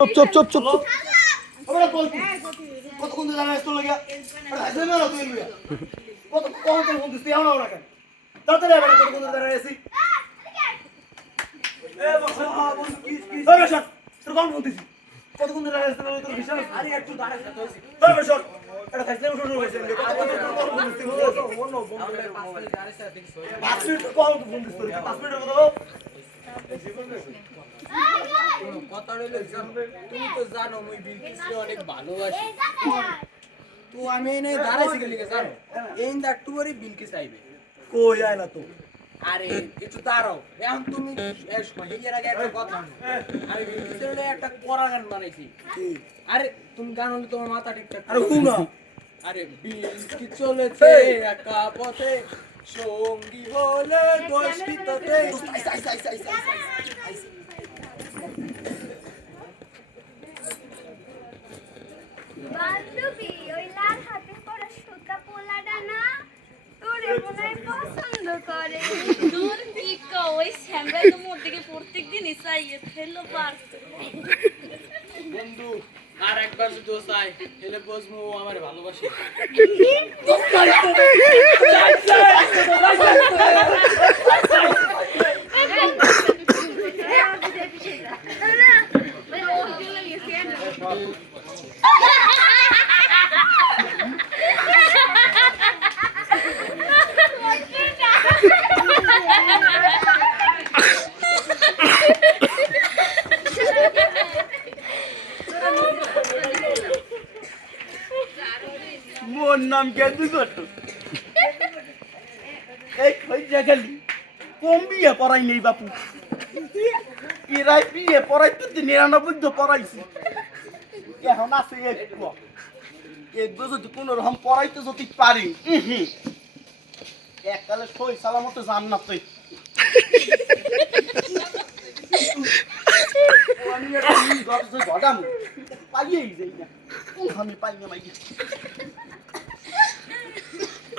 চুপ চুপ চুপ চুপ চুপ। আমরা বলছি কতক্ষণ ধরে দাঁড়ায় তোর লাগিয়া? আরে হাসে না তুই লইয়া। কত কখন তোর ফোন দিছিস না কেন? তাড়াতাড়ি আবার কতক্ষণ ধরে দাঁড়ায় আছি? এ বসা বল কি কি? ওই বসা তোর কোন ফোন দিছিস কতক্ষণ ধরে দাঁড়ায় তোর? হিসাব আরে একটু দাঁড়ায় থাকতে হইছে ওই বসা এটা খাইলে উঠে উঠে হইছে কতক্ষণ ধরে তোর ফোন দিছিস অন্য পাঁচ মিনিট কখন ফোন দিছিস তোর? পাঁচ মিনিটের কথা কথা তুমি তো জানো মুই বিলকিসকে অনেক ভালোবাসি তো আমি এনে দাঁড়াইছি গেলি জানো এই দা টুয়ারি বিলকিস আইবে কই যায় না তো আরে একটু দাঁড়াও এখন তুমি হিয়ার আগে একটা কথা শোনো। বিলকিসের একটা পড়া গান বানাইছি আরে তুমি গান হলে তোমার মাথা ঠিকঠাক আরে কু না আরে বিলকি চলেছে একা পথে সঙ্গী হলে দোষিততে বান্ধবী ওই লাল হাতে পরা সুতা পোলাটা না? তোরে মনে পছন্দ করে। দূর কি ওই স্যামরাই তো মোর দিকে প্রত্যেকদিনই চাইয়ে ফেলল পারতো বন্ধু আর একবার যদি চাই এলে বসবো ও আমার ভালোবাসে মোর নাম কেঁদু কত এই কই জাগালি কম বিয়ে পড়াই নেই বাপু। এরাই বিয়ে পড়াইতে তো নিরানব্বই তো পড়াইছি। এখন আছে একটু। একটু যদি কোনো রকম পড়াইতে যদি পারি। এককালে সই সালামত জান না তুই। আমি পাইয়েই যাই না। আমি পাই না মাইকে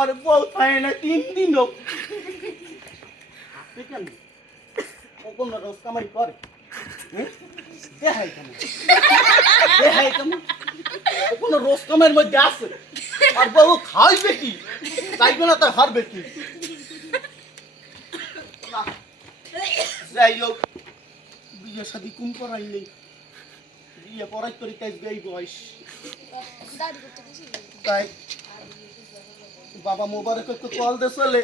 পরে বউ থাকে না তিন দিন হোক কেন? রোজ কামাই করে? দেখাই কেমন দেখাই কেমন কোনো রোজ কামাইয়ের মধ্যে আছে? আর বউ খাইবে কি? চাইবে না তার হারবে কি? যাই হোক বিয়ে শাদি কুম করাই নেই? বিয়ে পড়াই তোর কাজ গাই বয়স। তাই বাবা মোবারক একটু কল দে চলে।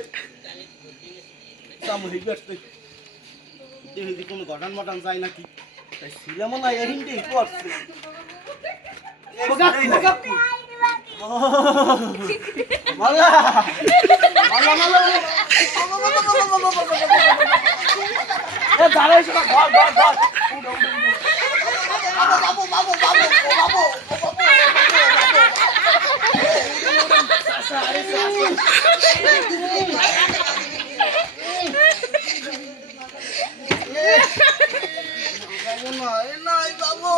কাম হয়ে গেছে দেখি যে কোনো ঘটন মটন যায় নাকি তাই ছিলাম না এহিন্দেই করছে মালা মালা মালা। এ দাঁড়াই শোনা ঘর ঘর ঘর উঠো, উঠো, উঠো। বাবু বাবু বাবু বাবু বাবু। বাবু না এ নাই বাবু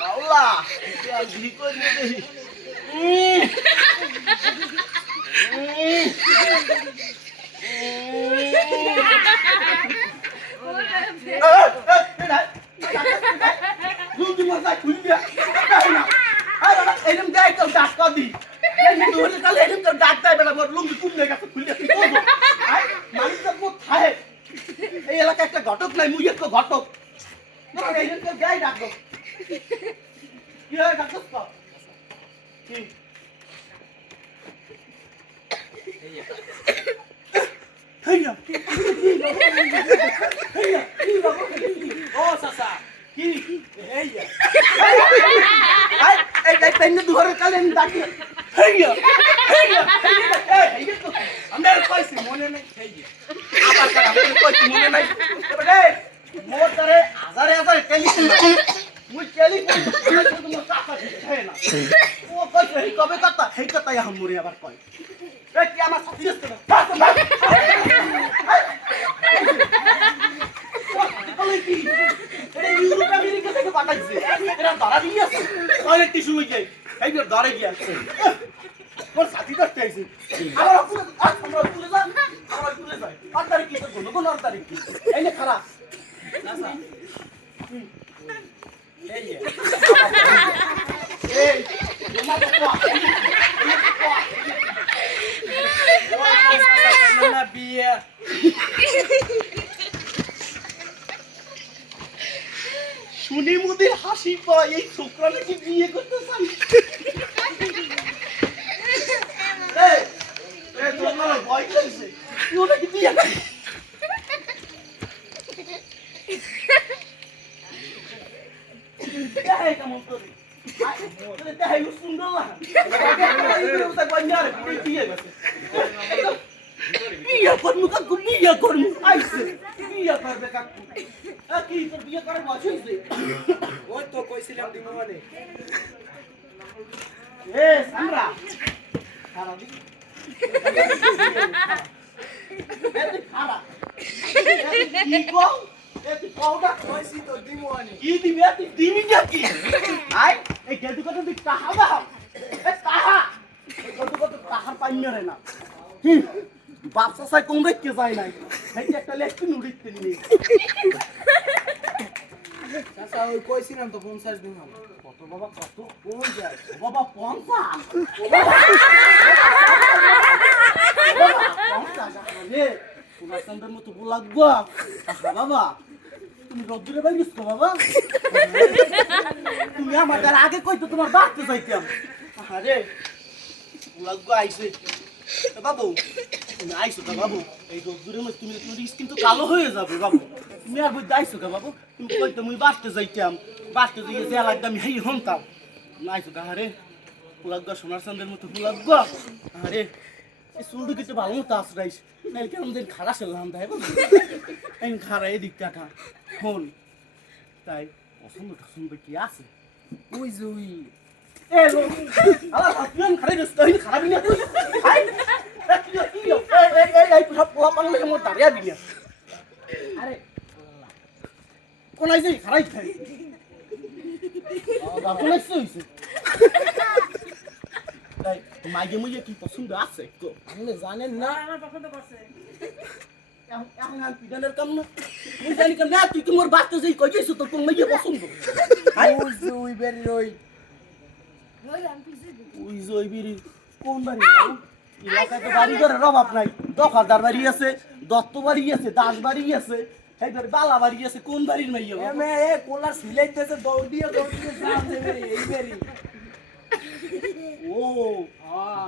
বাউলা আর ঘি করে দেই জলদি মজা খুল দিয়া আরে বাবা এরম দেয় তো ডাক কদি এই কিন্তু হলে কালে এরম তো ডাক দেয় বেটা মোর লুঙ্গি কুমলে গেছে খুলে তুই করব আই মানুষ তো মোর থাহে এই এলাকায় একটা ঘটক নাই মুই একটা ঘটক। না এরম তো ডাকো কি হয় ডাকছ তো। কি? হেইয়া হেইয়া ও চাচা। কি? এই আই এই এই পেন দুয়ারের কালে ডাকি। হেইয়া হেইয়া এই আমরা কইছি মনে নেই। এই আবার কার কইছি মনে নাই। মোর তারে হাজারে হাজারে টেলিফোন মুই টেলিফোন তোমার টাকা দিতে না ও কইছে এই কবে কথা মরে এরা ধরা গিয়ে ওর সাথী করতে আইছে আমার আপুরে আমরা তুলে যান আমরা তুলে যাই আর তারিখ কি করব কোন আর তারিখ কি এই নে খারাপ চাচা, এই যে। এই তোমার বাবা ওই চাচা করল না বিয়ে। শুনি মুদির হাসি পায়, এই ছোকরা নাকি বিয়ে করতে চাই বিয়ে করবি কাকু, বিয়ে করব। আইসে, বিয়ে করবে কাকু। কি তোর বিয়ে করার বয়স হয়েছে? ওই তো কইছিলাম দিমু মানে। এ সামরা। খারা দি এতে খারা কি কও? এতে কওটা তো দিমু মানে। কি দিবি? এতে দিবি কি? আই এই গেদু কত দিক কাহা দাও এ কাহা? এই কত কত কাহার পাই মেরে না? বাপসা সাই কোন দেখতে যায় নাই? একটা লেখতে নুড়িতে নিয়ে চাচা, ওই কইছিলাম তো পঞ্চাশ দিন কত বাবা কত যায়। বাবা পঞ্চাশ? পঞ্চাশ মতো লাগবো বাবা তুমি রদ্দুরে বাইরিস তো বাবা? তুমি আমাদের আগে কইতো তোমার বাড়তে চাইতাম আরে লাগবো আইসে বাবু তুমি আইসো কা বাবু? এই রোদ্দুরের মধ্যে তুমি তোমার স্কিন তো কালো হয়ে যাবে বাবু। তুমি আর বই আইসো কা বাবু? তুমি কইতো মুই বাড়তে যাইতাম। বাড়তে যাইয়ে যে লাগতাম আমি হেই হন্তাম আইসো কা হারে ফুলাগ্গা সোনার চান্দের মতো ফুলাগ্গা আরে, এই চুলটা কিছু ভালো মতো আসরাইস নাইলে কেমন দিন খারাপ সেলাম তাই বাবু এই খারা এদিক টাকা হন তাই পছন্দ টছন্দ কি আছে? ওই যে ওই। কি কি মোর কোন আইছে খারাই খাই কোন আইছে হইছে তাই মাইগে মুইগে কি পছন্দ আছে আপনি জানেন না এখন এখন আর পিডানের কাম না মুই জানি কেন না তুই তোমার বাচ্চা যেই কই গেছো তোর মাইগে পছন্দ আই ওই যে ওই ওই ওই যে ওই বিড়ি কোন বাড়ি? এলাকায় তো বাড়ি ঘরের অভাব নাই। দফাদার বাড়ি আছে দত্ত বাড়ি আছে দাস বাড়ি আছে এইবার বালা বাড়ি আছে কোন বাড়ির মাইয়া এ বাবু? এ কোলার সিলাইতেছে দৌড় দিয়ে দৌড় দিয়ে যান এই বেরি ও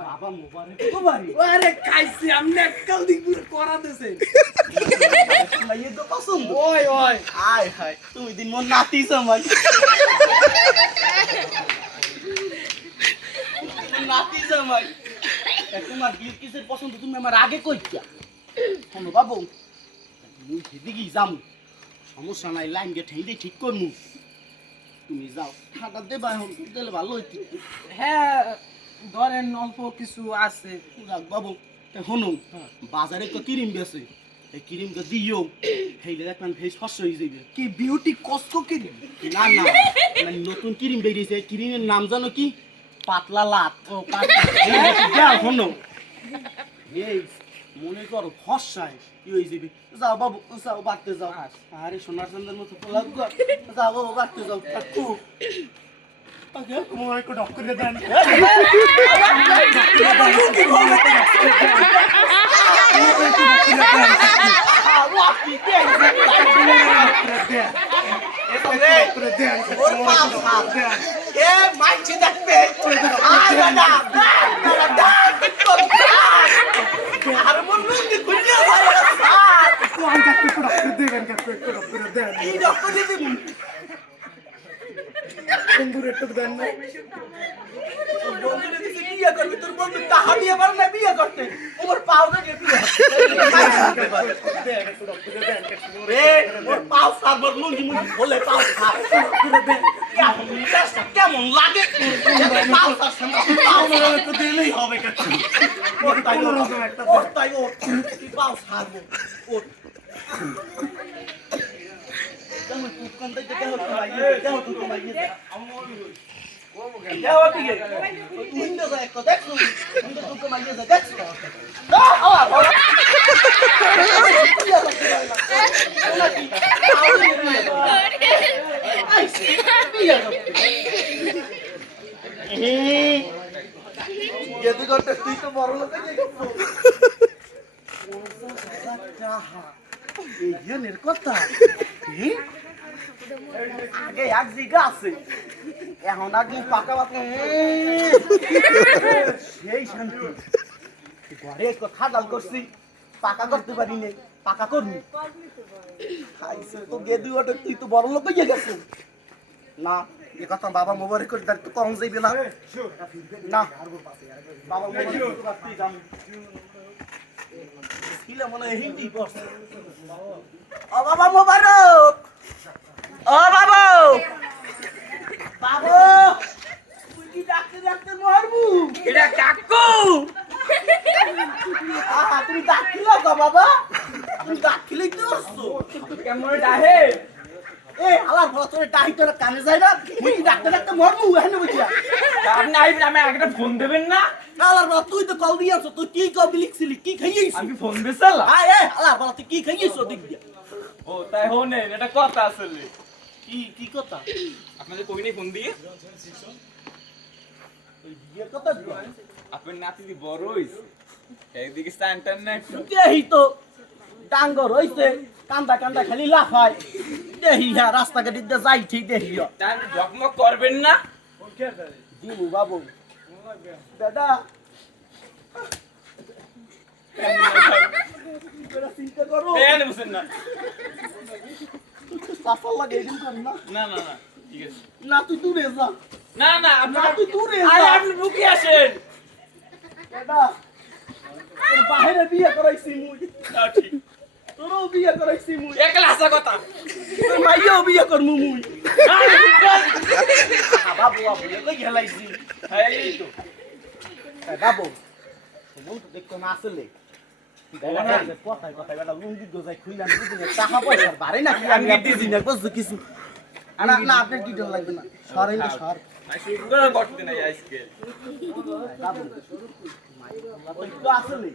বাবা মোবারক। তো বাড়ি? আরে খাইছি আমনে এককাল দিক করা দিছে। মাইয়া তো পছন্দ। ওই ওই। আয় হায় তুমি দিন মন নাতিস আমার তোমার পছন্দ? তুমি আমার আগে কইতা। শোনো বাবু মুই সেদিকেই যাম সমস্যা নাই লাইন গে ঠিক করমু। তুমি যাও ঠান্ডা দেবা এখন দিলে ভালো হইতি। হ্যাঁ ধরেন অল্প কিছু আছে। যাক বাবু তা শোনো বাজারে তো ক্রিম বেছে এই ক্রিমটা দিও হেইলে দেখবেন ফেস ফস হয়ে যাবে কি বিউটি কষ্ট কি? না না মানে নতুন ক্রিম বেরিয়েছে ক্রিমের নাম জানো কি? পাতলা লাত ও পাতলা। শোনো। এই মনে করো ফসায় কি হয়ে যাবে যাও বাবু যাও বাড়তে যাও। আরে সোনার চন্দ্রের মতো পোলাপ যাও বাবু বাড়তে যাও। কাকু আগে তোমার একটু দেন। এ মাইছি দেখবে? আয় দাদা দাদা আর মন লুঙ্গি খুলিয়া ভাই স্যার এই ডক্টর দিদি তোর বন্ধুরে দিছে বিয়ে করবি তোর বন্ধু টাকা দিয়ে পারে না বিয়ে করতে। ওর পাও না দিয়ে বিয়ে ওর পাও সারবার লুঙ্গি মুঙ্গি খোলে পাও সার। মেজাজটা কেমন লাগে পাও সার সামনে পাও সার তো দিলেই হবে কাছে ওর তাই ওর ওর তাই ওর তুই পাও সারবো ওর কেমন কুকান দিতে কেন তোমায় কেন তোমায় দেও ঠিক আছে তুই তো দেখ তো দেখ তুই তো তোমায় দেখ না আওয়া যেতে করতে তুই তো বড় লোক কথা আগে এখন একদিন পাকা সেই শান্তি। ঘরে খাদাল করছি, পাকা করতে পারি নাই, পাকা করবি? খাইছে তো তুই তো বড় লোক হয়ে গেছে। না এ কথা বাবা মোবাইল করে তার তো কম যাইবে না। না। বাবা ও বাবা মোবারক! ও বাবা! বাবা! তুই কি ডাকতে ডাকতে মরবু। এটা কাকু! আহা তুমি ডাকিল বাবা। তুমি ডাকিলেই তো কেমন ডাহে এ আলার বলা তোর ডাহি তোর কানে যায় না? তুই কি ডাকতে ডাকতে মরবু হেন বুঝিয়া? আপনি আইবেন আমি একটা ফোন দেবেন না? আলার বলা তুই তো কল দিয়াছ তুই কি কবি লিখছিলি? কি খাইয়েছিস আমি ফোন দিছিলাম আয় এ আলার বলা তুই কি খাইয়েছিস দিয়া? ও তাই হোনেন এটা কথা আসলে। কি কি কথা? আপনাদের কই নেই ফোন দিয়ে? ওই বিয়ের কথা আপনার নাতি বড় হইছে। এইদিকে স্ট্যান্টার না তো। ডাঙ্গর হইছে কান্দা কান্দা খালি লাফায়। দেহি হ্যাঁ রাস্তাঘাট যাই ঠিক দেহি তার ঝকমক করবেন না। দিবু বাবু। দাদা। চিন্তা করো না। সাফল লাগে না? না না না ঠিক আছে। না তুই দূরে যা। না না আপনার তুই দূরে আরে আপনি বুকে আসেন। দাদা। বাহিরে বিয়ে করাইছি মুই। ঠিক। তোরও বিয়ে করাইছি মুই। একলা আসা কথা। তোর মাইয়াও বিয়ে করমু মুই। বাবু বাবু কই গেলাইছি? এই তো। বাবু মন তো দেখতো না আসলে। কথায় কথায় বেটা লুঙ্গি গোজাই খুইলাম টাকা পয়সার বাড়ে না কি? আমি দিদি না বুঝছ কিছু? না না আপনার কি ডর লাগবে না। সর ওই তো আসলে।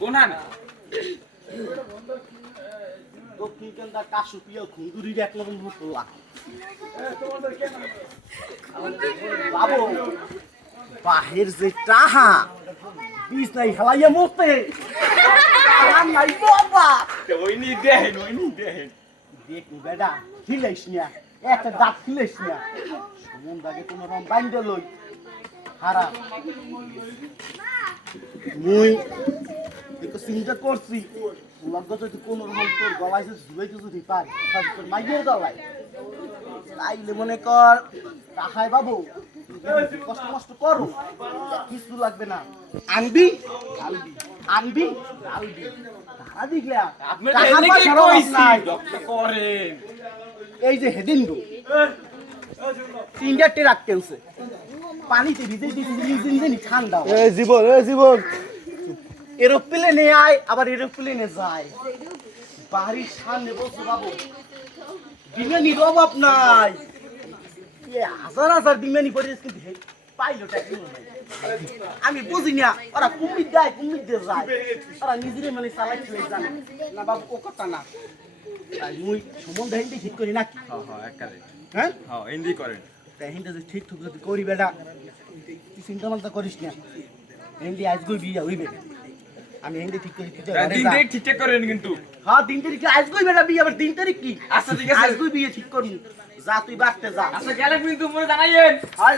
কোন না। দক্ষিণ কেন্দ্র রকম রূপ লা বাবু বাহির যে টাহা বিষ নাই হেলাইয়া মরতে নাই বাবা ওই নি দেখেন ওই দেখ একটা দাঁত হিলাইস না মন দাগে কোনো রকম বাইন্দে লই হারা মুই একটু চিন্তা করছি। লগ্ন যদি কোনো রকম তোর গলায় ঝুলাইতে যদি পাই তাহলে তোর মাইয়ের গলায়। তাইলে মনে কর তাহাই বাবু কষ্ট মষ্ট করো। কিছু লাগবে না। আনবি? আনবি। আনবি? আনবি। তারা দেখলে এই যে হেদিন গো তিনটা ট্রাক কেলছে পানিতে ভিজে দিয়েছে ইঞ্জিন জানি ঠান্ডা। এ জীবন এ জীবন। এরোপ্লেনে আয় আবার এরোপ্লেনে যায়। বাড়ির সামনে বসে বাবু বিমানির অভাব নাই। হাজার হাজার বিমানি পড়ে কিন্তু পাইলট আমি বুঝি না ওরা কুমির দেয় কুমির দিয়ে যায়। ওরা নিজেরে মানে চালাই জানে না বাবু ও কথা না। মুই সম্বন্ধ হিন্দি ঠিক করি নাকি? হ্যাঁ হ্যাঁ হ্যাঁ? হ্যাঁ হিন্দি করেন হিন্দি যদি ঠিক ঠাক যদি করি বেটা তুই চিন্তা মান্তা করিস না। হিন্দি আজ গই বিয়া হইবে। আমি হিন্দি ঠিক করি দিন করেন কিন্তু। হ্যাঁ তিন তারিখ আজ গই বেটা বিয়ে আবার তিন তারিখ কি? আচ্ছা, ঠিক আছে। আজ বিয়ে ঠিক যা তুই বাড়তে যা। আচ্ছা গেলে কিন্তু জানাইয়েন। হয়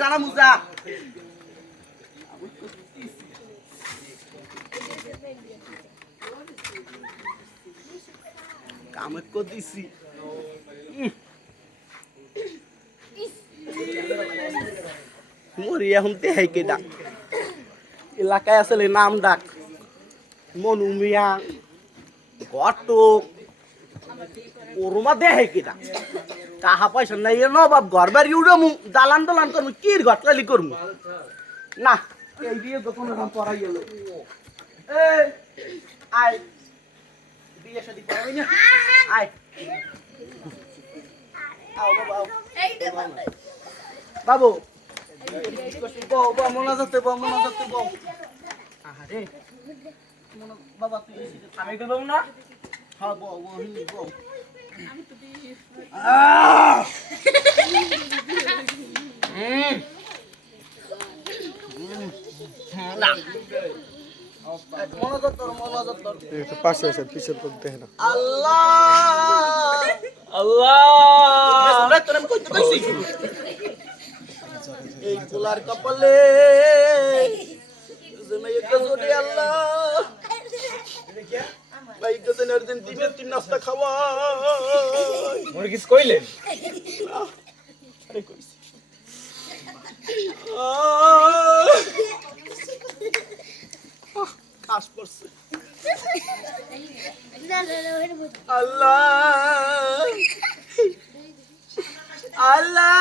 কো দিছি। মরি এখন দেহাই কে ডাক এলাকায় আসলে নাম ডাক। মনু মিয়া ঘটক, ওরমা দেহাই কে ডাক কাহা পয়সা নাই এ নবাব, ঘর বাড়ি উড়মু দালান দলান করমু কির ঘটলালি করমু? না, এই দিয়ে যখন এরকম পড়াই গেল আয়, বিয়ে না আয়। আও বাবা বাবু, বউ মনে যাচ্ছে বউ, মনে যাচ্ছে বউ। আরে মনে- বাবা তুই আমি তো না। হ্যাঁ বউ বউ পাশে আছে পিছের পর দেখে না আল্লাহ! আল্লাহ। এই পোলার কপালে আল্লাহ ভাইকে যেন একদিন দিনে তিন নাস্তা খাওয়াই মনে কিছু কইলেন? আরে কইছি কাশ পড়ছে আল্লাহ। আল্লাহ।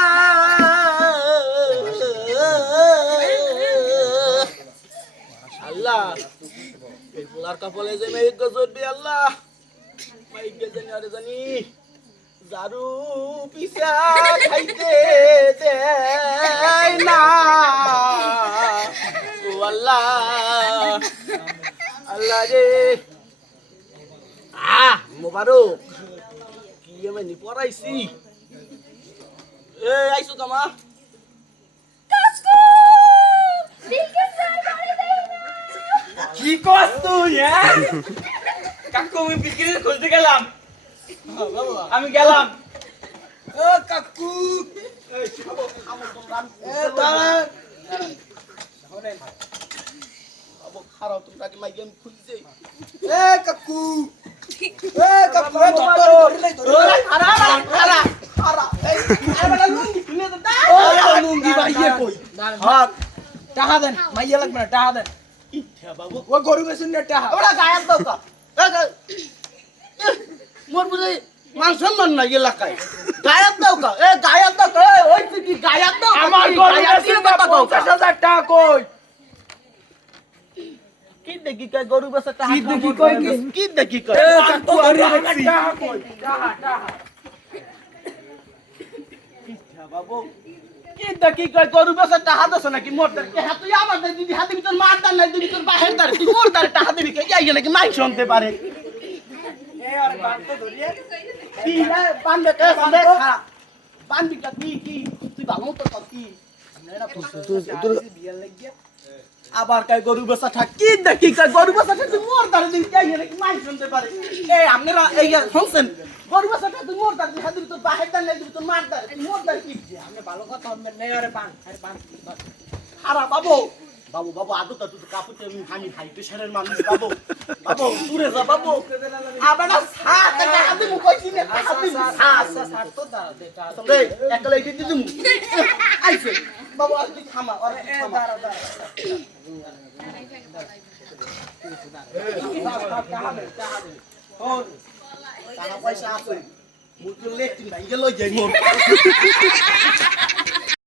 আল্লাহ এই পোলার কপালে যে গজর দে আল্লাহ মাইকে জানি আরে জানি জারু পিসা খাইতে দেয় না ও আল্লাহ আল্লাহ রে আহ মোবারক কি আমি নি পড়াইছি এ আইছো কামা কি কস তুই হ্যাঁ? কাকু আমি বিক্রি খুঁজতে গেলাম। আমি গেলাম। ও কাকু। তোমরা কি মাইকে এ কাকু এ কাকু হ্যাঁ টাকা দেন মাইয়া লাগবে না টাকা দেন। ও গরু না টাকা ওরা মোর বুঝে মান সম্মান নাই এলাকায়। গায়েব দাও কা। এ ওই তুই কি? আমার গরু না? পঞ্চাশ হাজার টাকা কই? কি দেখি কয় গরু বেচা টাকা কি দেখি কয় কি? কি দেখি কয়? এ কাকু ধরে টাকা কই? টাকা টাকা ইচ্ছা বাবু কি কয় গরু বেচা টাকা দছ নাকি মোর দার কে হাতুই আমার দার দিদি হাতে ভিতর মার দার নাই দিদি তোর বাহের দার তুই মোর দার টাকা দিবি? কে যাই গেলে কি মাই শুনতে পারে? এ আরে বাদ তো ধরিয়ে কি রে বান্ধে কে খা কি? কি তুই ভালো মতো কর কি? বিয়ার লাগিয়া। আবার কয় গরু বেচা থাক কি দেখি কয় গরু বেচা থাক তুই মোর দারে দিন কাই এর মাই শুনতে পারে? এই আপনারা এই শুনছেন? গরু বেচা থাক তুই মোর দারে দিন হাদুর তো বাহির দান লাগি তোর মার দারে মোর দারে কি? আমি ভালো কথা হবে নেয়ারে পান আরে পান খারাপ বাবু বাবু বাবু আদৌ তো তুই কাপুতে আমি আমি হাই প্রেশারের মানুষ বাবু। বাবু দূরে যা বাবু। আবার না সাত টাকা দিমু কইছি না। টাকা দিমু সাত। সাত তো দাঁড়া দে টাকা রে একলা ইটি দিমু আইছে। বাবু আর তুই থামা আর তুই থামা। দাঁড়া দাঁড়া। টাকা পয়সা আছে। মুখ লেটিন ভাই গেল যাই মোর